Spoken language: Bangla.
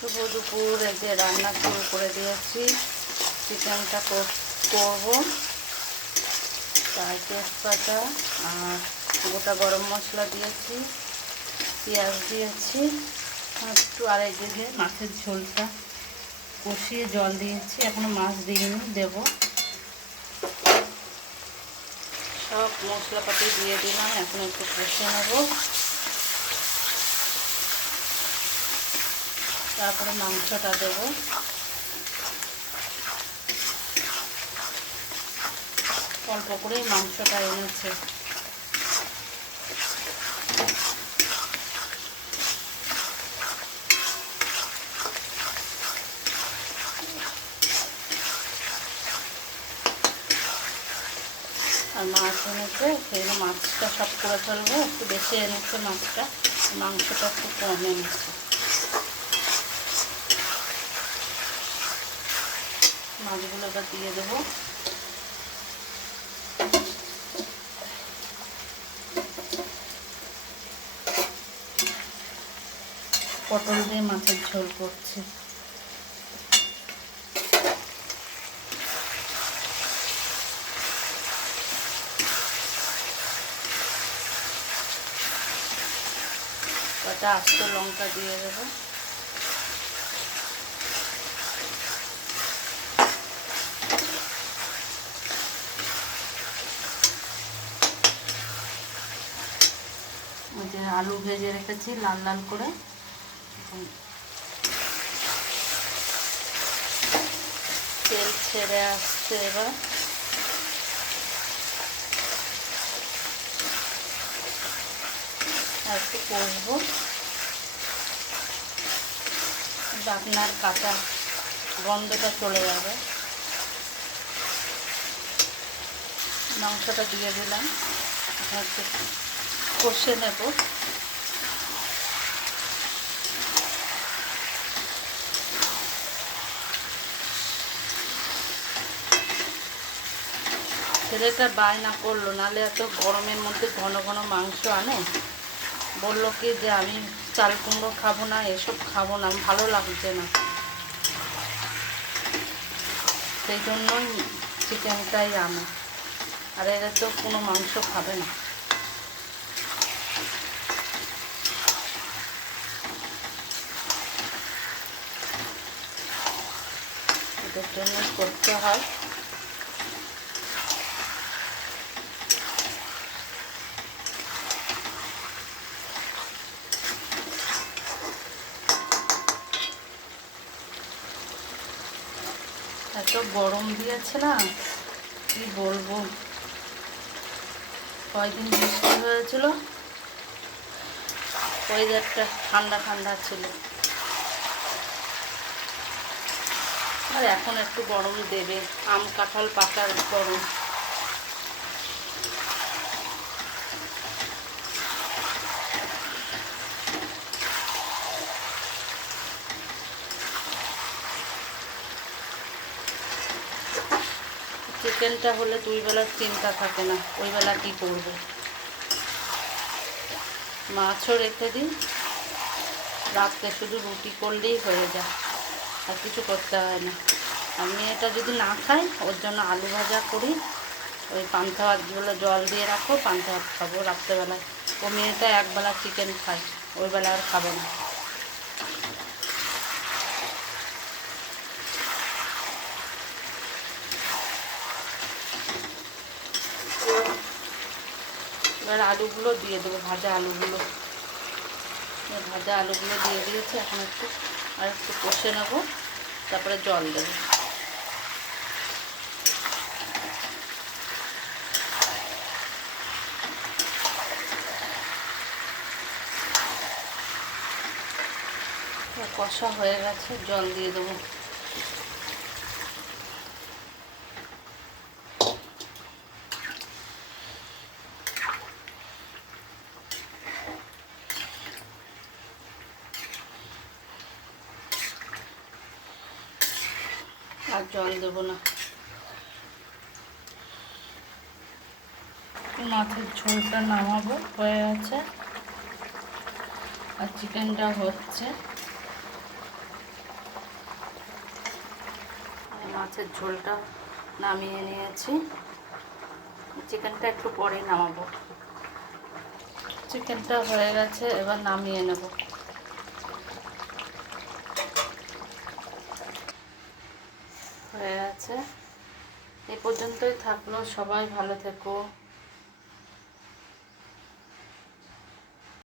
শুভ দুপুর। এই যে রান্না শুরু করে দিয়েছি, চিকেনটা করব। তাই তেজপাতা আর গোটা গরম মশলা দিয়েছি, পেঁয়াজ দিয়েছি একটু। আর এই যে মাছের ঝোলটা কষিয়ে জল দিয়েছি, এখনো মাছ দিইনি, দেব। সব মশলাপাতি দিয়ে দিলাম, এখন একটু কষে নেব। তারপরে মাংসটা দেব। অল্প করেই মাংসটা এনেছে। আর মাছ এনেছে, সেই মাছটা সব করে ফেলবো। একটু বেশি এনেছে মাছটা, মাংসটা একটু কম এনেছে। মাছগুলো এবার দিয়ে দেবো। পটল দিয়ে মাছের ঝোল করছি। কটা আস্ত লঙ্কা দিয়ে দেবো। ওই যে আলু ভেজে রেখেছি লাল লাল করে, তেল ছেড়ে আসছে। এবার একটু কষবো, আপনার কাঁচা গন্ধটা চলে যাবে। মাংসটা দিয়ে দিলাম, একটু কষে নেব। ছেলেটা বায়না করলো, নাহলে এত গরমের মধ্যে ঘন ঘন মাংস আনে। বললো কি যে আমি চাল কুমড়ো খাবো না, এসব খাবো না, ভালো লাগছে না। সেই জন্যই চিকেনটাই আনে। আর এরা তো কোনো মাংস খাবে না। এদের জন্যই করতে হয়। এত গরম দিয়েছে না, কি বলবো। কয়েকদিন বৃষ্টি হয়েছিল, ওয়েদারটা ঠান্ডা ঠান্ডা ছিল। আর এখন একটু গরম দেবে, আম কাঁঠাল পাকার গরম। চিকেনটা হলে দুই বেলার চিন্তা থাকে না, ওই বেলা কী করবে। মাছও রেখে দিই, রাত্রে শুধু রুটি করলেই হয়ে যায়, আর কিছু করতে হয় না। আর মেয়েটা যদি না খায়, ওর জন্য আলু ভাজা করি। ওই পান্তা ভাতগুলো জল দিয়ে রাখো, পান্তা ভাত খাবো রাত্রেবেলায়। ও মেয়েটা একবেলা চিকেন খায়, ওই বেলা আর খাবে না। এবার আলুগুলো দিয়ে দেবো, ভাজা আলুগুলো। ভাজা আলুগুলো দিয়ে দিয়েছি, এখন একটু কষে নেবো, তারপরে জল দেবো। কষা হয়ে গেছে, জল দিয়ে দেবো। আর জল দেবো না। মাছের ঝোলটা নামাবো, হয়ে গেছে। আর চিকেনটা হচ্ছে, মাছের ঝোলটা নামিয়ে নিয়েছি। চিকেনটা একটু পরেই নামাবো। চিকেনটা হয়ে গেছে, এবার নামিয়ে নেব। হয়ে গেছে, এই পর্যন্তই থাকলো। সবাই ভালো থেকো।